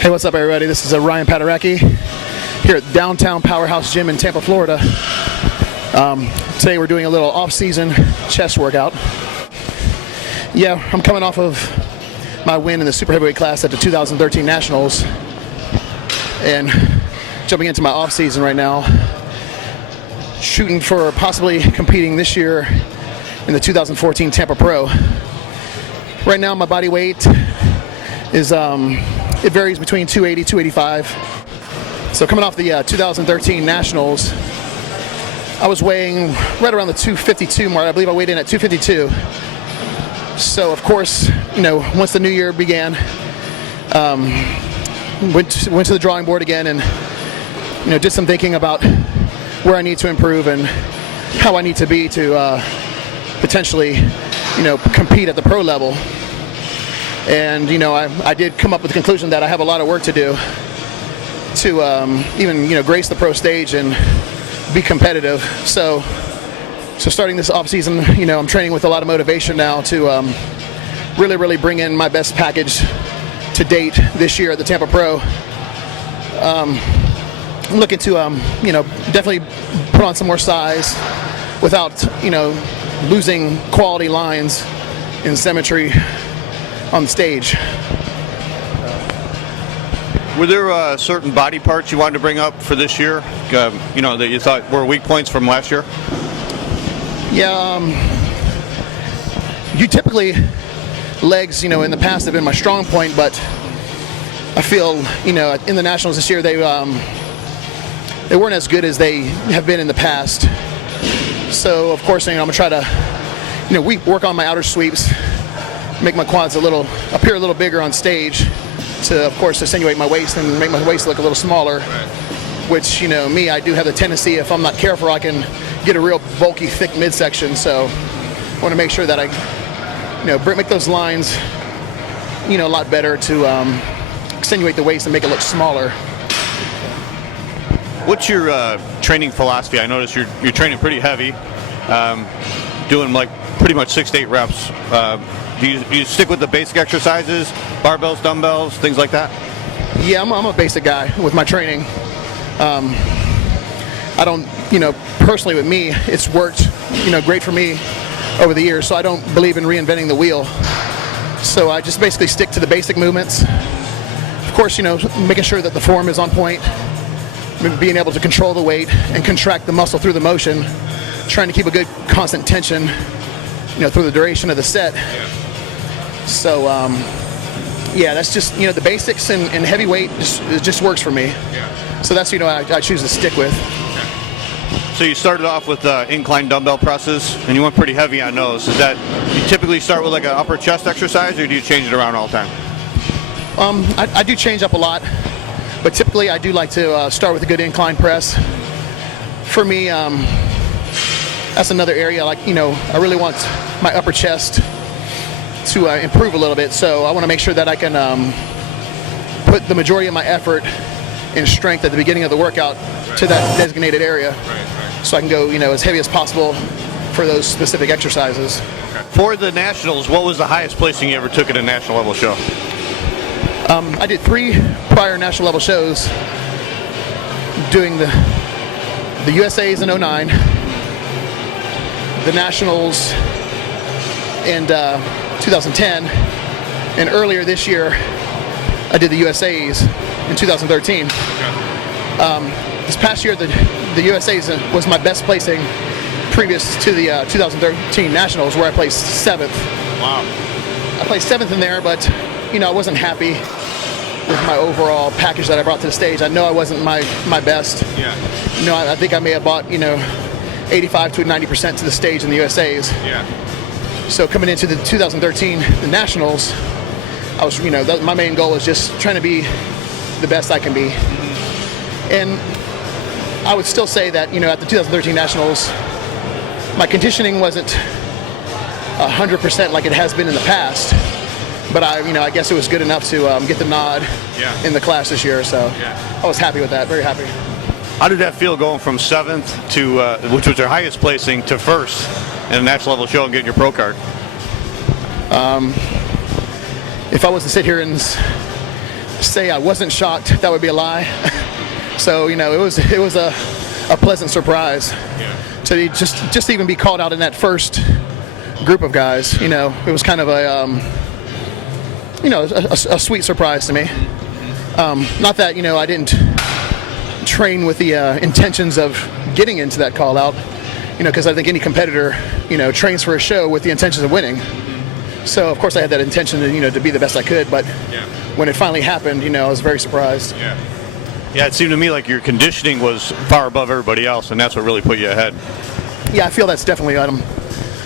Hey, what's up, everybody? This is Ryan Pateracki here at Downtown Powerhouse Gym in Tampa, Florida. Today we're doing a little off-season chest workout. Yeah, I'm coming off of my win in the super heavyweight class at the 2013 Nationals and jumping into my off-season right now, shooting for possibly competing this year in the 2014 Tampa Pro. Right now my body weight is it varies between 280, 285. So coming off the 2013 Nationals, I was weighing right around the 252 mark. I believe I weighed in at 252. So of course, you know, once the new year began, went to the drawing board again and, you know, did some thinking about where I need to improve and how I need to be to potentially, you know, compete at the pro level. And, you know, I did come up with the conclusion that I have a lot of work to do to even, you know, grace the pro stage and be competitive. So starting this off season, you know, I'm training with a lot of motivation now to really bring in my best package to date this year at the Tampa Pro. I'm looking to, you know, definitely put on some more size without, you know, losing quality lines in symmetry on the stage. Were there certain body parts you wanted to bring up for this year, you know, that you thought were weak points from last year? Yeah, you typically, legs, you know, in the past have been my strong point, but I feel, you know, in the Nationals this year, they weren't as good as they have been in the past. So, of course, you know, I'm going to try to, you know, work on my outer sweeps, make my quads appear a little bigger on stage to, of course, attenuate my waist and make my waist look a little smaller, which, you know, me, I do have the tendency, if I'm not careful, I can get a real bulky, thick midsection. So I want to make sure that I, you know, make those lines, you know, a lot better to extenuate the waist and make it look smaller. What's your training philosophy? I noticed you're training pretty heavy, doing like pretty much 6 to 8 reps. Do you stick with the basic exercises, barbells, dumbbells, things like that? Yeah, I'm a basic guy with my training. I don't, you know, personally with me, it's worked, you know, great for me over the years, so I don't believe in reinventing the wheel. So I just basically stick to the basic movements. Of course, you know, making sure that the form is on point, being able to control the weight and contract the muscle through the motion, trying to keep a good constant tension, you know, through the duration of the set. So, yeah, that's just, you know, the basics and heavyweight just works for me. Yeah. So that's, you know, I choose to stick with. Okay. So you started off with incline dumbbell presses, and you went pretty heavy on those. Is that, you typically start with like an upper chest exercise, or do you change it around all the time? I do change up a lot, but typically I do like to start with a good incline press. For me, that's another area, like, you know, I really want my upper chest to improve a little bit, so I want to make sure that I can put the majority of my effort and strength at the beginning of the workout to that designated area, so I can go, you know, as heavy as possible for those specific exercises. Okay. For the Nationals, what was the highest placing you ever took at a national level show? I did 3 prior national level shows, doing the USA's in 09, the Nationals in 2010, and earlier this year I did the USA's in 2013. This past year the USA's was my best placing previous to the 2013 Nationals, where I placed 7th. Wow. I placed 7th in there, but, you know, I wasn't happy with my overall package that I brought to the stage. I know I wasn't my best. Yeah. You know, I think I may have brought, you know, 85 to 90% to the stage in the USA's. Yeah. So coming into the 2013 the Nationals, I was, you know, my main goal was just trying to be the best I can be. Mm-hmm. And I would still say that, you know, at the 2013 Nationals, my conditioning wasn't 100% like it has been in the past, but I guess it was good enough to get the nod in the class this year. So I was happy with that, very happy. How did that feel going from 7th to, which was your highest placing, to 1st in a national level show and getting your pro card? If I was to sit here and say I wasn't shocked, that would be a lie. So it was a pleasant surprise to just even be called out in that first group of guys. It was kind of a sweet surprise to me. Not that I didn't train with the intentions of getting into that call out, because I think any competitor trains for a show with the intentions of winning. So of course I had that intention to be the best I could, but when it finally happened, I was very surprised. Yeah, it seemed to me like your conditioning was far above everybody else, and that's what really put you ahead. Yeah, I feel that's definitely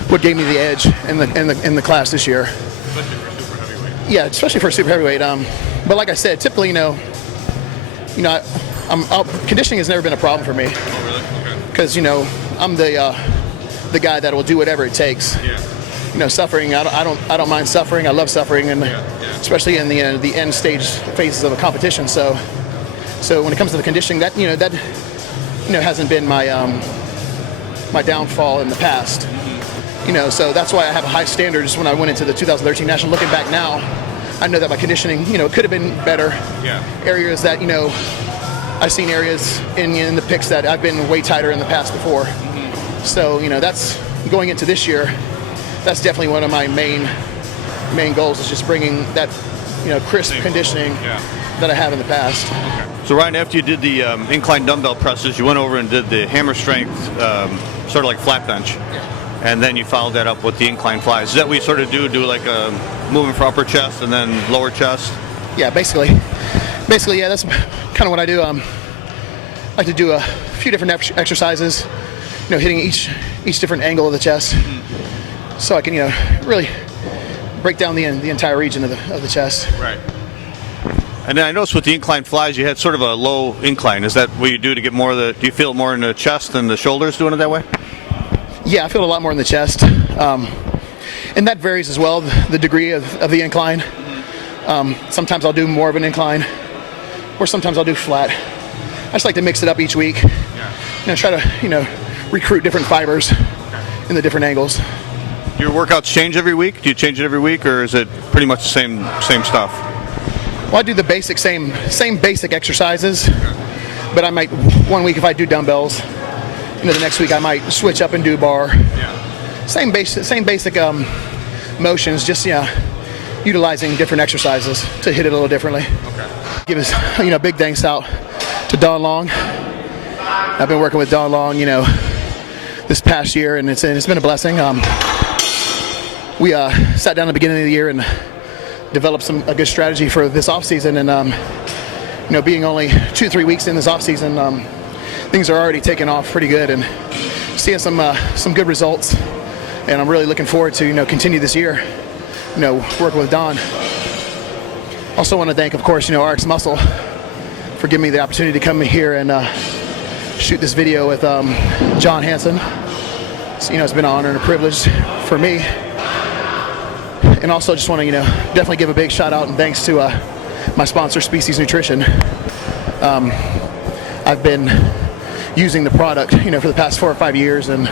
what gave me the edge in the class this year. Especially for super heavyweight. Yeah, especially for super heavyweight. But like I said, typically, conditioning has never been a problem for me. Oh, really? Okay. Because I'm the guy that will do whatever it takes. Yeah. Suffering. I don't mind suffering. I love suffering, and especially in the end stage phases of a competition. So when it comes to the conditioning, that hasn't been my my downfall in the past. So that's why I have high standards when I went into the 2013 national. Looking back now, I know that my conditioning, could have been better. Yeah. Areas that I've seen areas in the picks that I've been way tighter in the past before. So that's going into this year. That's definitely one of my main goals, is just bringing that crisp conditioning that I have in the past. Okay. So Ryan, after you did the incline dumbbell presses, you went over and did the hammer strength, sort of like flat bench, and then you followed that up with the incline flies. Is that what you sort of do like a movement for upper chest and then lower chest? Yeah, basically, yeah. That's kind of what I do. I like to do a few different exercises, hitting each different angle of the chest, so I can really break down the entire region of the chest. Right. And then I noticed with the incline flies, you had sort of a low incline. Is that what you do to get more of the? Do you feel it more in the chest than the shoulders doing it that way? Yeah, I feel a lot more in the chest, and that varies as well. The degree of the incline. Sometimes I'll do more of an incline, or sometimes I'll do flat. I just like to mix it up each week. Try to recruit different fibers in the different angles. Do your workouts change every week? Do you change it every week, or is it pretty much the same stuff? Well, I do the same basic exercises, but I might, one week if I do dumbbells, the next week I might switch up and do bar. Same basic motions, just utilizing different exercises to hit it a little differently. Okay. Give us big thanks out to Don Long. I've been working with Don Long this past year, and it's been a blessing. We sat down at the beginning of the year and developed a good strategy for this off season, and being only 2-3 weeks in this off season, things are already taking off pretty good and seeing some good results, and I'm really looking forward to continue this year working with Don. Also want to thank, of course, RX Muscle for giving me the opportunity to come here and shoot this video with John Hansen. So, it's been an honor and a privilege for me. And also just want to definitely give a big shout out and thanks to my sponsor, Species Nutrition. I've been using the product for the past 4 or 5 years, and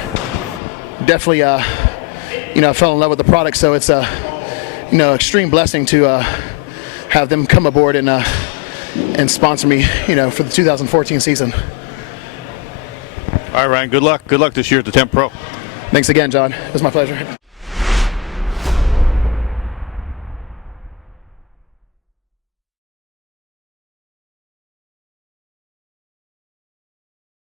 definitely I fell in love with the product. So it's a extreme blessing to have them come aboard and sponsor me for the 2014 season. All right, Ryan, good luck this year at the Temp Pro. Thanks again, John. It was my pleasure.